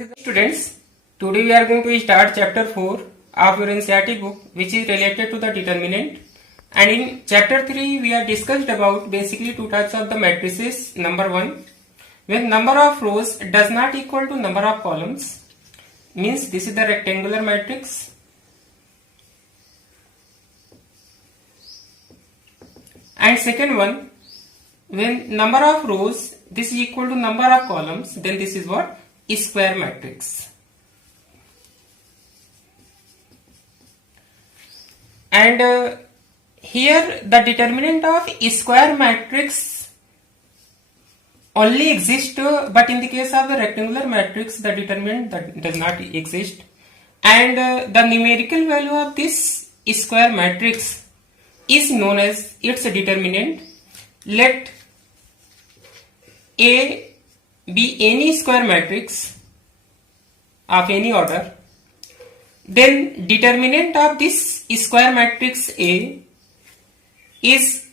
Students, today we are going to start chapter 4 of your NCERT book, which is related to the determinant. And in chapter 3 we are discussed about basically two types of the matrices. Number 1, when number of rows does not equal to number of columns, means this is the rectangular matrix. And second one, when number of rows this is equal to number of columns, then this is what? Square matrix. And here the determinant of square matrix only exists, but in the case of the rectangular matrix the determinant that does not exist. And the numerical value of this square matrix is known as its determinant. Let A be any square matrix of any order, then determinant of this square matrix A is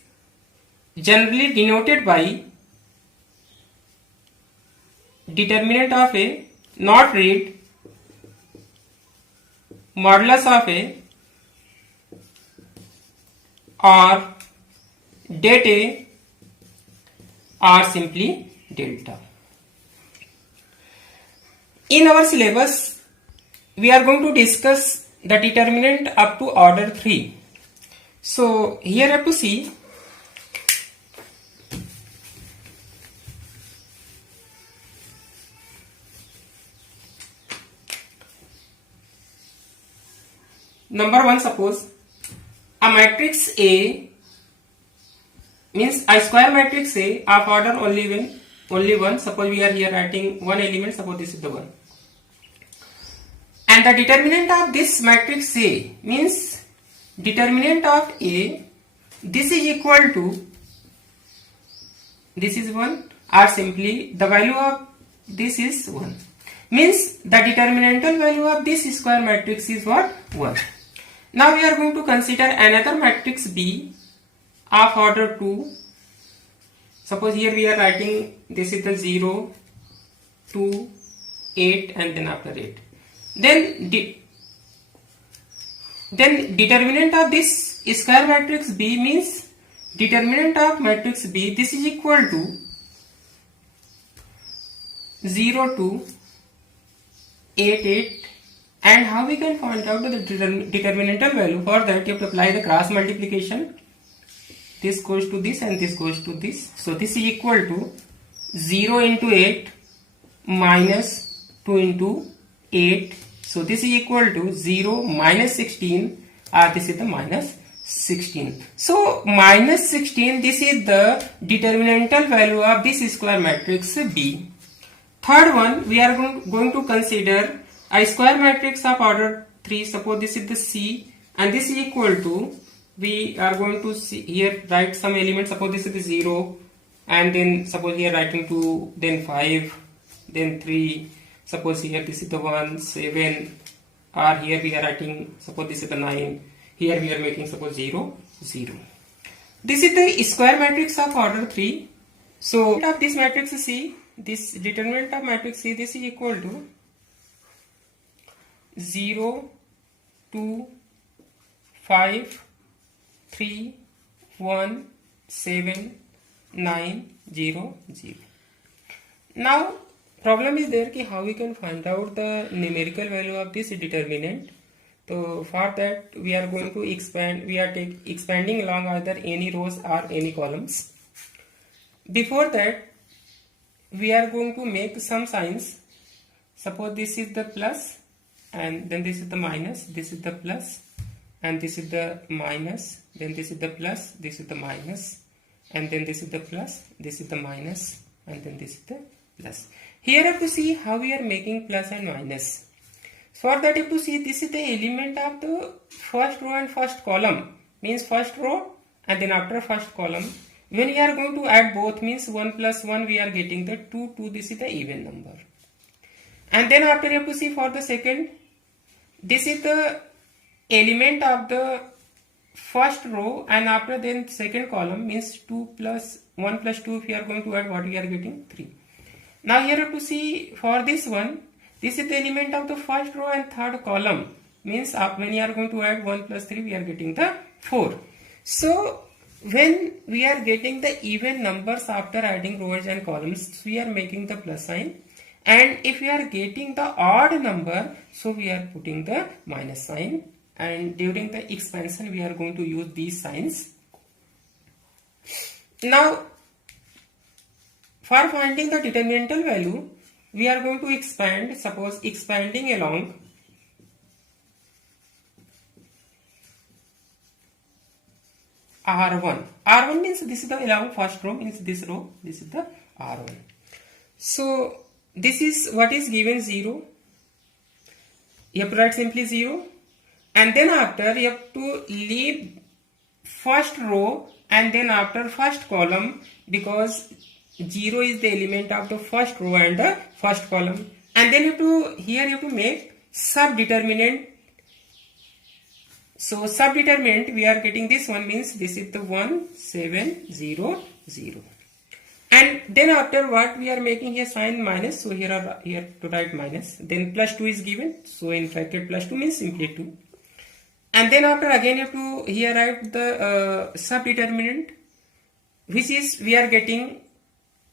generally denoted by determinant of A not read modulus of A or det A or simply delta. In our syllabus, we are going to discuss the determinant up to order 3. So here you have to see number 1, suppose a matrix A means a square matrix A of order only one. Suppose we are here writing one element, suppose this is the one. And the determinant of this matrix A means determinant of A, this is equal to, this is 1 or simply the value of this is 1. Means the determinantal value of this square matrix is what? 1. Now we are going to consider another matrix B of order 2. Suppose here we are writing this is the 0, 2, 8 and then after 8. Then determinant of this square matrix B means determinant of matrix B, this is equal to 0, 2, 8, 8. And how we can find out the determinantal value? For that you have to apply the cross multiplication. This goes to this and this goes to this. So this is equal to 0 into 8 minus 2 into 8. So this is equal to 0 minus 16 or this is the minus 16. So minus 16, this is the determinantal value of this square matrix B. Third one, we are going to consider a square matrix of order 3. Suppose this is the C and this is equal to, we are going to see here write some elements. Suppose this is the 0 and then suppose here writing 2, then 5, then 3. Suppose here this is the 1, 7, or here we are writing, suppose this is the 9. Here we are making suppose 0, 0. This is the square matrix of order 3. So of this matrix C, this determinant of matrix C, this is equal to 0, 2, 5, 3, 1, 7, 9, 0, 0. Now problem is there ki how we can find out the numerical value of this determinant. So for that we are going to expand, we are expanding along either any rows or any columns. Before that we are going to make some signs. Suppose this is the plus and then this is the minus, this is the plus and this is the minus, then this is the plus, this is the minus, and then this is the plus, this is the minus, and then this is the plus. Here you have to see how we are making plus and minus. For that you have to see this is the element of the first row and first column, means first row and then after first column. When we are going to add both, means 1 plus 1 we are getting the 2, this is the even number. And then after you have to see for the second, this is the element of the first row and after then second column, means 2 plus 1 plus 2 if we are going to add, what we are getting? 3. Now here you have to see for this one, This is the element of the first row and third column. Means when you are going to add 1 plus 3, we are getting the 4. So when we are getting the even numbers after adding rows and columns, we are making the plus sign. And if we are getting the odd number, so we are putting the minus sign. And during the expansion, we are going to use these signs. Now, for finding the determinantal value, we are going to expand. Suppose expanding along R1. R1 means this is the along first row, means this row, this is the R1. So this is what is given 0. You have to write simply 0. And then after you have to leave first row and then after first column, because 0 is the element of the first row and the first column. And then here you have to make subdeterminant. So subdeterminant, we are getting this one, means this is the 1 7 0 0. And then after what we are making here sign minus, so here to write minus. Then plus 2 is given, so in bracket plus 2 means simply 2. And then after again you have to here write the subdeterminant, which is we are getting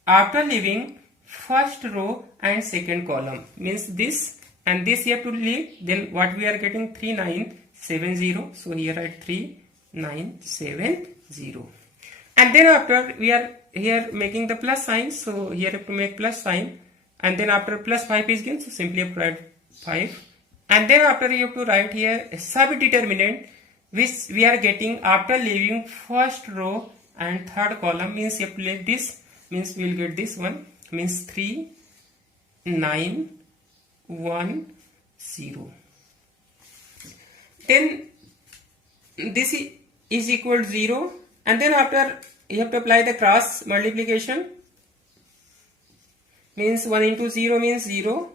after leaving first row and second column, means this and this you have to leave. Then what we are getting 3 9 7 0. So here write 3 9 7 0. And then after we are here making the plus sign, so here have to make plus sign. And then after plus 5 is given, so simply have to write 5. And then after you have to write here a subdeterminant, which we are getting after leaving first row and third column, means you have to leave this, means we will get this one, means 3 9 1 0. Then this is equal to 0. And then after you have to apply the cross multiplication, means 1 into 0 means 0.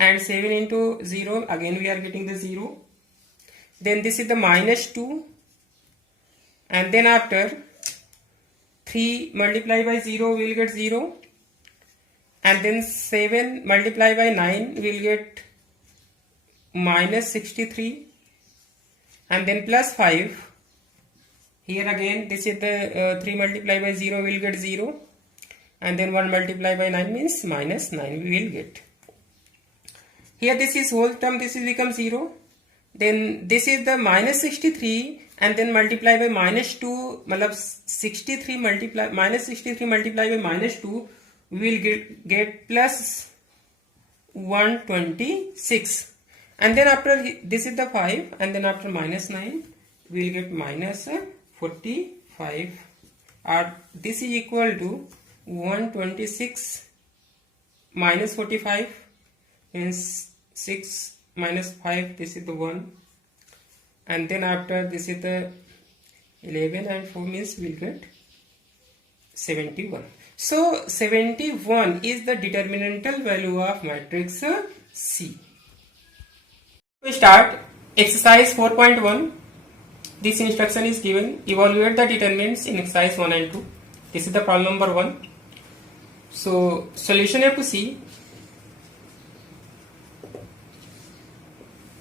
And 7 into 0, again we are getting the 0. Then this is the minus 2. And then after 3 multiplied by 0, we will get 0. And then 7 multiplied by 9, we will get minus 63. And then plus 5. Here again, this is the 3 multiplied by 0, we will get 0. And then 1 multiplied by 9 means minus 9 we will get. Here this is whole term, this is become 0. Then this is the minus 63 and then multiply by minus 2, minus 63 multiplied by minus 2, we will get plus 126. And then after this is the 5 and then after minus 9, we will get minus 45. Or this is equal to 126 minus 45. Means 6 minus 5, this is the 1, and then after this is the 11 and 4 means we will get 71. So 71 is the determinantal value of matrix C. We start exercise 4.1. This instruction is given, evaluate the determinants in exercise 1 and 2. This is the problem number 1. So solution you have to see.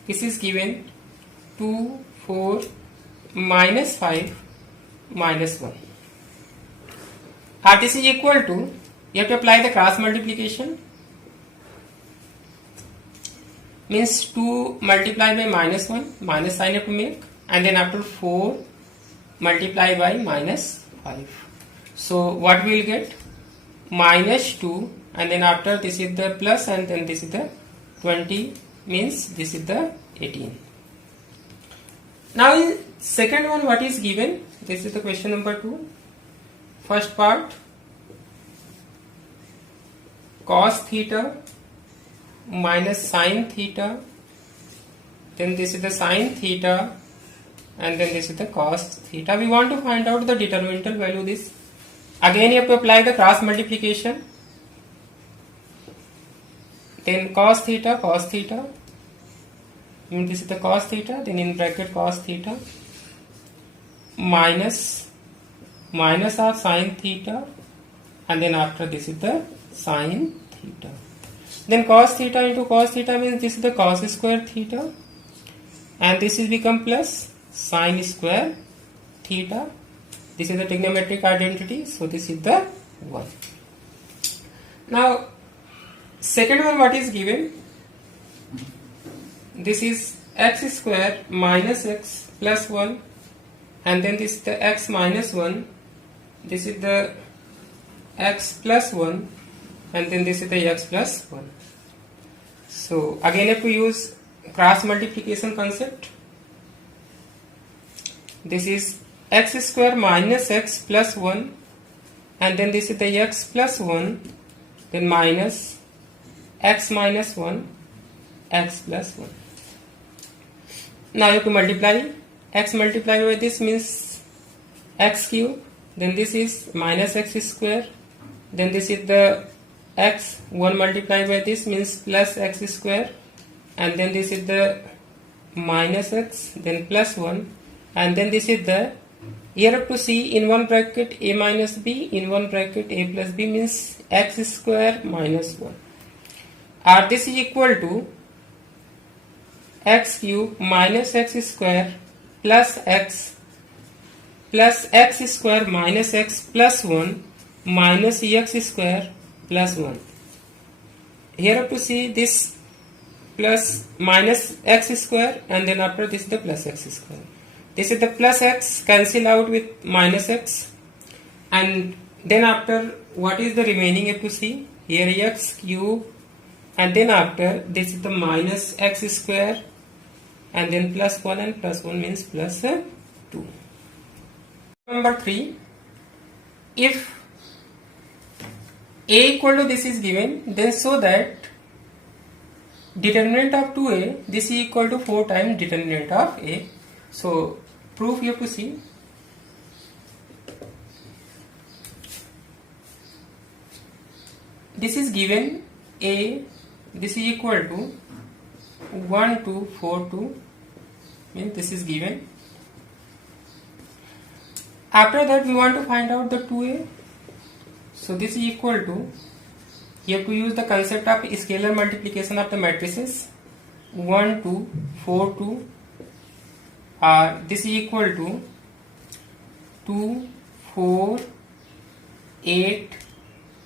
This is given 2 4 minus 5 minus 1. This is equal to, you have to apply the cross multiplication, means 2 multiplied by minus 1, minus sign you have to make, and then after 4 multiplied by minus 5. So what we will get? Minus 2, and then after this is the plus and then this is the 20, means this is the 18. Now in second one, what is given? This is the question number 2. First part, cos theta minus sin theta, then this is the sin theta, and then this is the cos theta. We want to find out the determinantal value. This again you have to apply the cross multiplication. Then cos theta, this is the cos theta, then in bracket cos theta minus of sin theta, and then after this is the sin theta. Then cos theta into cos theta means this is the cos square theta, and this is become plus sin square theta. This is the trigonometric identity, so this is the 1. Now second one, what is given? This is x square minus x plus 1, and then this is the x minus 1, this is the x plus 1, and then this is the x plus 1. So again, if we use cross multiplication concept, this is x square minus x plus 1, and then this is the x plus 1, then minus x minus 1, x plus 1. Now you have to multiply. X multiplied by this means x cube, then this is minus x square, then this is the x, 1 multiplied by this means plus x square, and then this is the minus x, then plus 1, and then this is the, here up to c, in one bracket a minus b, in one bracket a plus b means x square minus 1. Or this is equal to x cube minus x square plus x square minus x plus 1 minus x square plus 1. Here up to see this plus minus x square, and then after this the plus x square. This is the plus x cancel out with minus x, and then after what is the remaining, if you see here x cube, and then after this is the minus x square, and then plus 1, and plus 1 means plus 2. Number 3, if a equal to this is given, then so that determinant of 2a, this is equal to 4 times determinant of a. So proof you have to see. This is given a, this is equal to 1 2 4 2, means this is given. After that we want to find out the 2a. So this is equal to, you have to use the concept of scalar multiplication of the matrices. 1 2 4 2, this is equal to 2 4 8,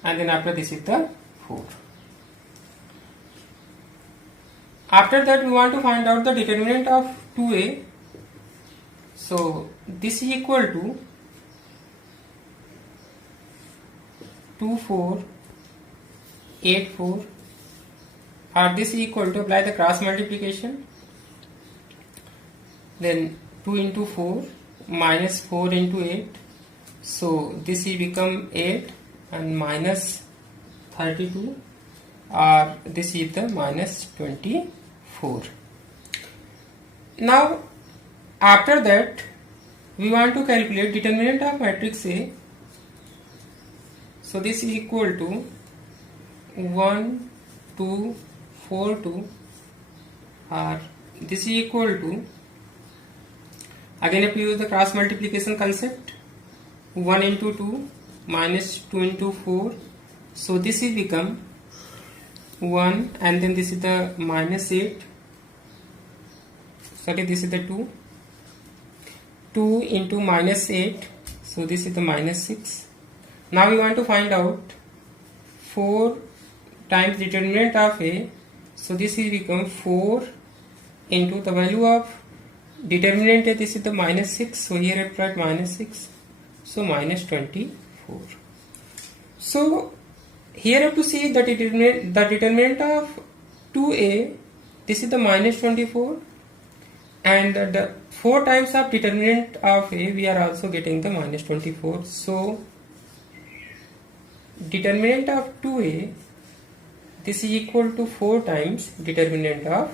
and then after this is the 4. After that we want to find out the determinant of 2a. So this is equal to 2 4 8 4, or this is equal to, apply the cross multiplication, then 2 into 4 minus 4 into 8, so this will become 8 and minus 32, or this is the minus 24. Now after that we want to calculate determinant of matrix A. So this is equal to 1 2 4 2, or this is equal to, again if you use the cross multiplication concept, 1 into 2 minus 2 into 4, so this will become 1, and then this is the minus 8, sorry, this is the 2 into minus 8, so this is the minus 6. Now we want to find out 4 times determinant of A, so this will become 4 into the value of determinant A, this is the minus 6, so here I write minus 6, so minus 24. So here I have to see the determinant of 2a, this is the minus 24, and the 4 times of determinant of a, we are also getting the minus 24. So determinant of 2a, this is equal to 4 times determinant of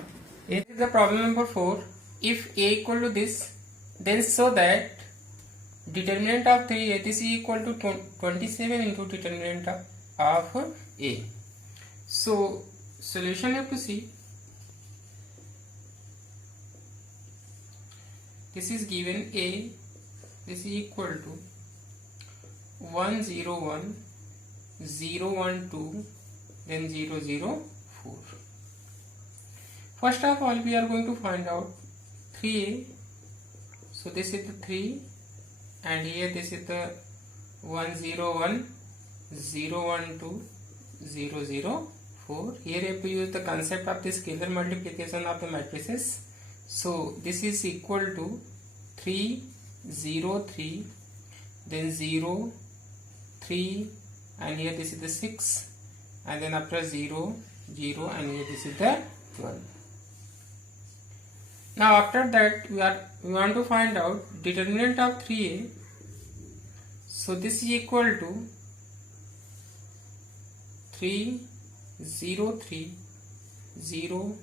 a. This is the problem number 4. If a equal to this, then so that determinant of 3a, this is equal to 27 into determinant of a. So solution you have to see. This is given a, this is equal to 1 0 1 0 1 2, then 0 0 4. First of all, we are going to find out 3a. So this is the 3, and here this is the 1 0 1 0 1 2 0 0 4. Here you have to use the concept of the scalar multiplication of the matrices. So this is equal to 3 0 3, then 0 3, and here this is the 6, and then after 0 0, and here this is the 12. Now after that we want to find out determinant of 3a. So this is equal to 3 0 3 0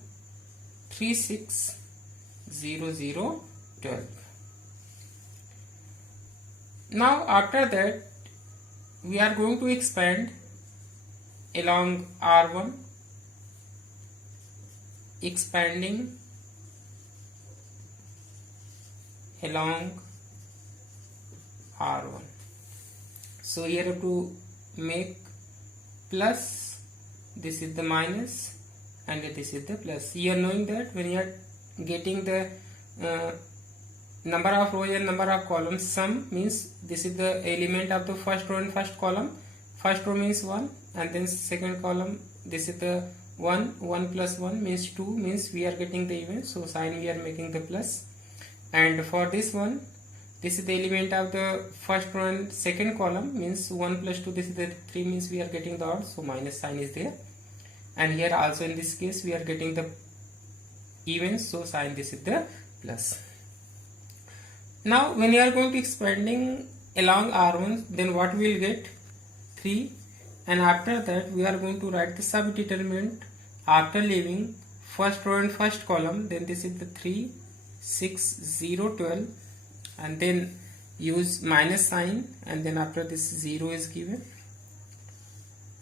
3 6 0 0 12. Now after that we are going to expand along R1, expanding along R1. So here you have to make plus, this is the minus, and this is the plus. You are knowing that when you are getting the number of rows and number of columns sum, means this is the element of the first row and first column. First row means 1, and then second column this is the 1 plus 1 means 2, means we are getting the even, so sign we are making the plus. And for this one, this is the element of the first row and second column, means 1 plus 2, this is the 3, means we are getting the odd, so minus sign is there. And here also in this case we are getting the even, so sign this is the plus. Now when you are going to expanding along R1, then what we will get? 3, and after that we are going to write the subdeterminant after leaving first row and first column. Then this is the 3 6 0 12, and then use minus sign, and then after this 0 is given.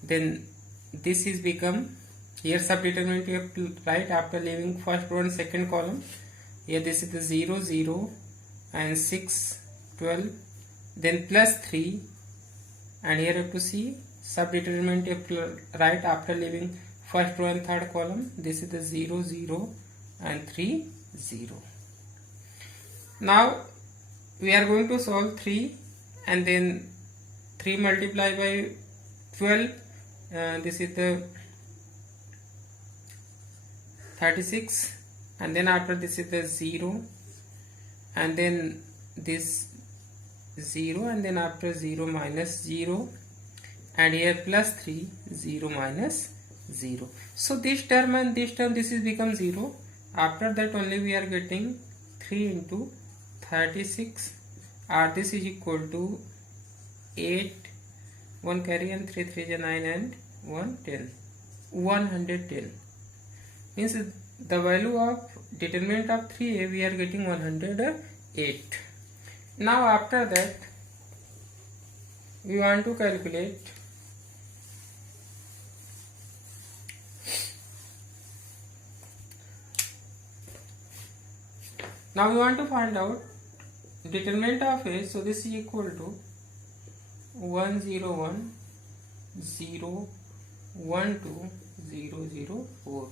Then this is become, here subdeterminant you have to write after leaving first row and second column. Here this is the 0 0 and 6 12, then plus 3, and here you have to see subdeterminant you have to write after leaving first row and third column. This is the 0 0 and 3 0. Now we are going to solve 3, and then 3 multiplied by 12, this is the 36, and then after this is the 0, and then this 0, and then after 0 minus 0, and here plus 3 0 minus 0. So this term and this term, this is become 0. After that only we are getting 3 into 36, or this is equal to 8, 1 carry, and 3 3 is 9, and 1 10, 110, means the value of determinant of 3a we are getting 108. Now after that we want to calculate find out determinant of a. So this is equal to 1 0 1 0 1 2 0 0 4.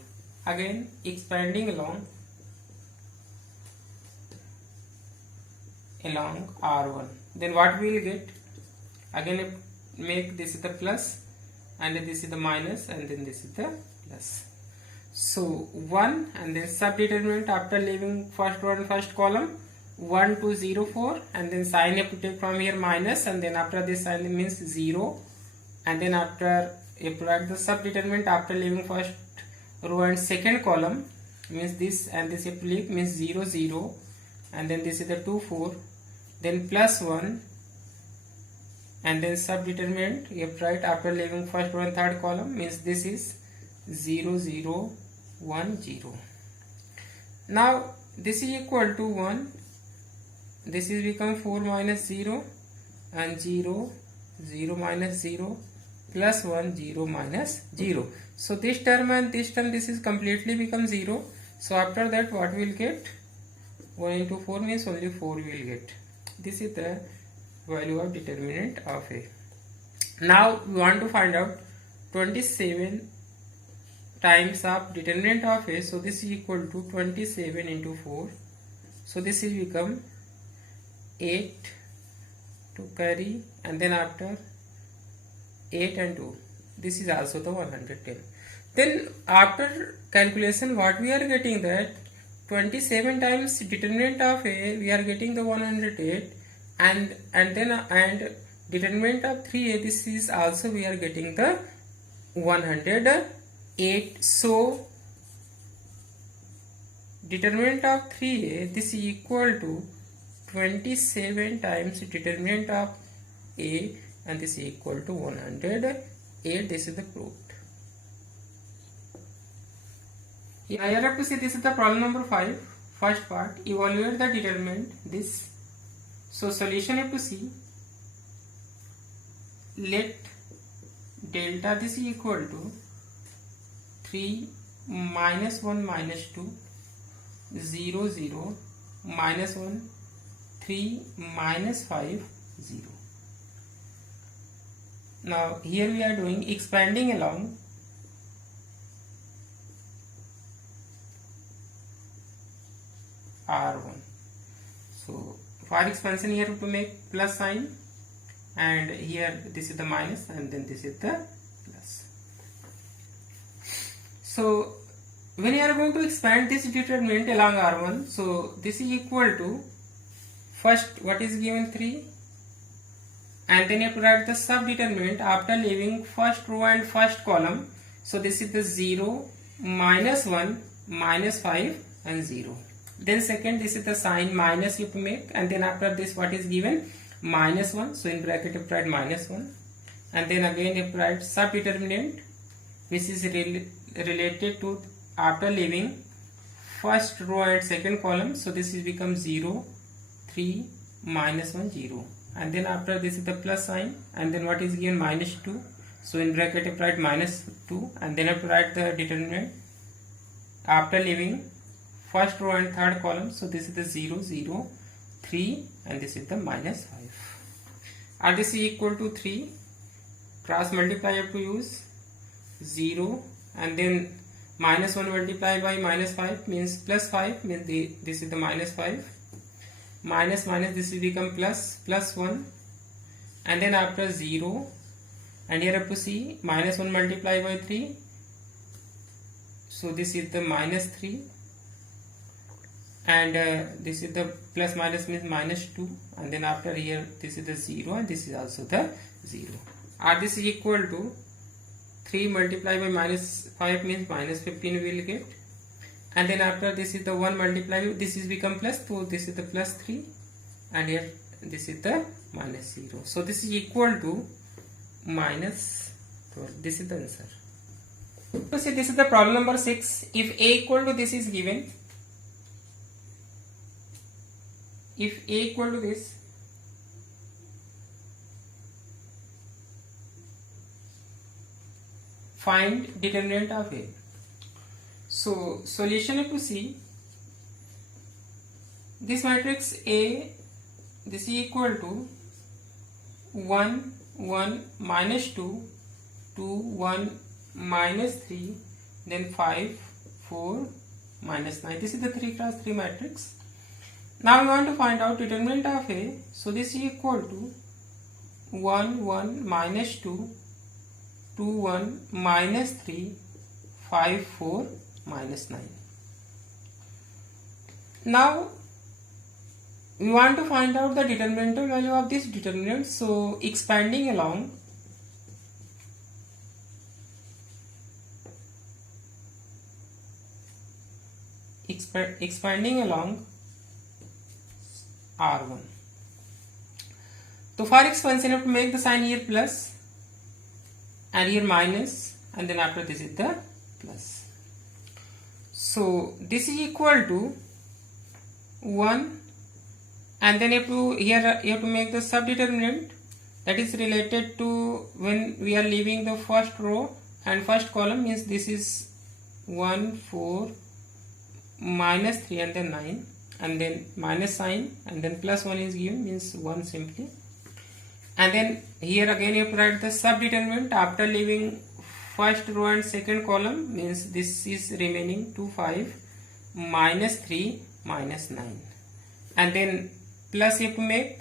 Again expanding along R1. Then what we will get? Again make this is the plus, and then this is the minus, and then this is the plus. So 1, and then subdeterminant after leaving first row and first column 1 2 0 4, and then sign you have to take from here minus, and then after this sign means 0, and then after you have to write the subdeterminant after leaving first row and second column, means this and this you have to leave, means 0 0, and then this is the 2 4, then plus 1, and then subdeterminant you have to write after leaving first row and third column, means this is 0 0 1 0. Now this is equal to 1, this is become 4 minus 0, and 0 0 minus 0 plus 1 0 minus 0. So this term and this term, this is completely become 0. So after that what we will get? 1 into 4 means only 4 we will get. This is the value of determinant of a. Now we want to find out 27 times of determinant of A. So this is equal to 27 into 4. So this will become 8 to carry, and then after 8 and 2. This is also the 110. Then after calculation, what we are getting, that 27 times determinant of A, we are getting the 108, and determinant of 3A, this is also we are getting the 108. So determinant of 3A, this is equal to 27 times determinant of A, and this is equal to 108. This is the proof. I have to say this is the problem number 5, first part. Evaluate the determinant this. So solution have to see, let delta this is equal to 3 minus 1 minus 2 0 0 minus 1 3 minus 5 0. Now here we are doing expanding along R1. So for expansion, here to make plus sign, and here this is the minus, and then this is the plus. So when you are going to expand this determinant along R1, so this is equal to, first what is given 3, and then you have to write the subdeterminant after leaving first row and first column. So this is the 0, minus 1, minus 5 and 0. Then second, this is the sign minus you have to make, and then after this what is given, minus 1. So in bracket you have to write minus 1, and then again you have to write subdeterminant, which is related to after leaving first row and second column. So this is become 0, 3, minus 1, 0, and then after this is the plus sign, and then what is given, minus 2. So in bracket you have to write minus 2, and then you have to write the determinant after leaving first row and third column. So this is the 0, 0, 3, and this is the minus 5. And this is equal to 3. Cross multiply you have to use 0, and then minus 1 multiplied by minus 5 means plus 5, means this is the minus 5. Minus minus, this will become plus, plus 1, and then after 0, and here you have to see minus 1 multiplied by 3. So this is the minus 3. And this is the plus minus means minus 2, and then after here this is the 0, and this is also the 0. And this is equal to 3 multiplied by minus 5 means minus 15 we will get, and then after this is the 1 multiplied, this is become plus, so this is the plus 3, and here this is the minus 0. So this is equal to minus 12. This is the answer. So see, this is the problem number 6. If A equal to this is given, if A equal to this, find determinant of A. So solution have to see, this matrix A, this is equal to 1, 1, minus 2, 2, 1, minus 3, then 5, 4, minus 9. This is the 3 cross 3 matrix. Now we want to find out determinant of A. So this is equal to 1, 1, minus 2, 2, 1, minus 3, 5, 4, minus 9. Now we want to find out the determinant value of this determinant. So expanding along, expanding along R1. So for expansion you have to make the sign here plus, and here minus, and then after this is the plus. So this is equal to 1, and then you have to, here you have to make the subdeterminant, that is related to when we are leaving the first row and first column, means this is 1, 4, minus 3, and then 9, and then minus sign, and then plus 1 is given, means 1 simply. And then here again you have to write the subdeterminant after leaving first row and second column, means this is remaining 2 5 minus 3 minus 9, and then plus you have to make,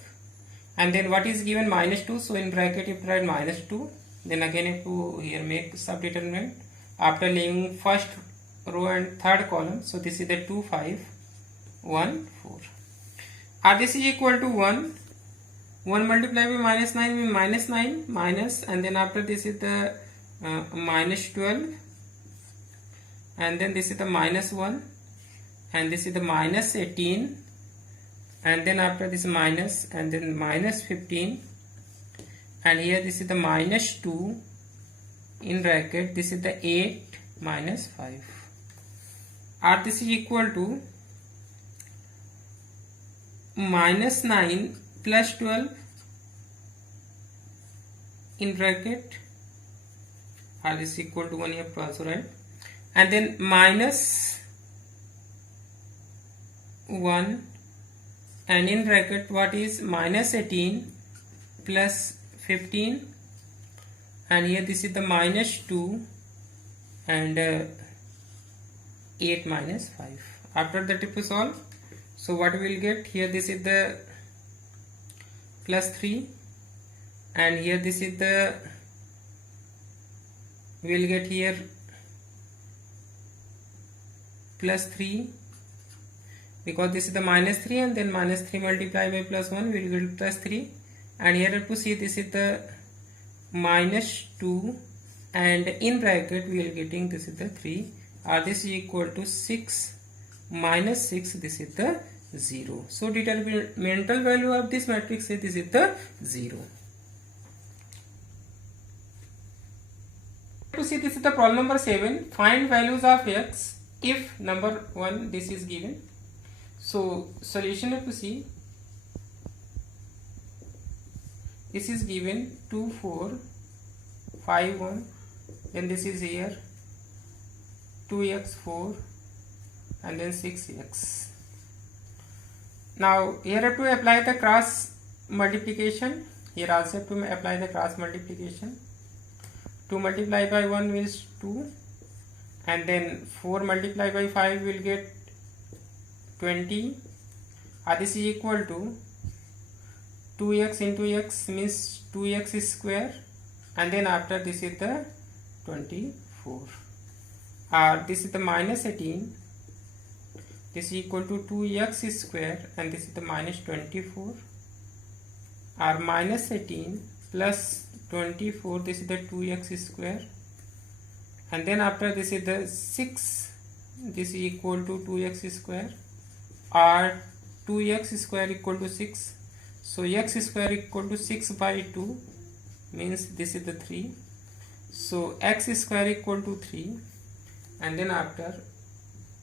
and then what is given minus 2, so in bracket you have to write minus 2, then again you have to here make subdeterminant after leaving first row and third column. So this is the 2 5 1 4. This is equal to 1 multiplied by minus 9 means minus 9 minus, and then after this is the minus 12, and then this is the minus 1, and this is the minus 18, and then after this minus, and then minus 15, and here this is the minus 2 in bracket, this is the 8 minus 5. This is equal to minus 9 plus 12 in bracket, this is equal to 1, you have to also write, and then minus 1, and in bracket what is minus 18 plus 15, and here this is the minus 2 and 8 minus 5. After that if you solve, so what we will get here, this is the plus 3, and here this is the, we will get here plus 3, because this is the minus 3, and then minus 3 multiplied by plus 1 we will get plus 3, and here you have to see this is the minus 2, and in bracket we are getting this is the 3, this is equal to 6 minus 6, this is the 0. So determinantal value of this matrix is this is the 0. To see, this is the problem number 7. Find values of x if number 1 this is given. So solution have to see, this is given 2 4 5 1, then this is here 2x 4, and then 6x. Now here have to apply the cross multiplication. Here also have to apply the cross multiplication. 2 multiplied by 1 is 2, and then 4 multiplied by 5 will get 20. This is equal to 2x into x means 2x square, and then after this is the 24. This is the minus 18. This is equal to 2x square, and this is the minus 24, minus 18 plus 24, this is the 2x square, and then after this is the 6, this is equal to 2x square, 2x square equal to 6, so x square equal to 6 by 2 means this is the 3, so x square equal to 3, and then after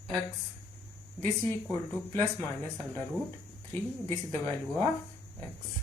x, this is equal to plus minus under root 3, this is the value of x.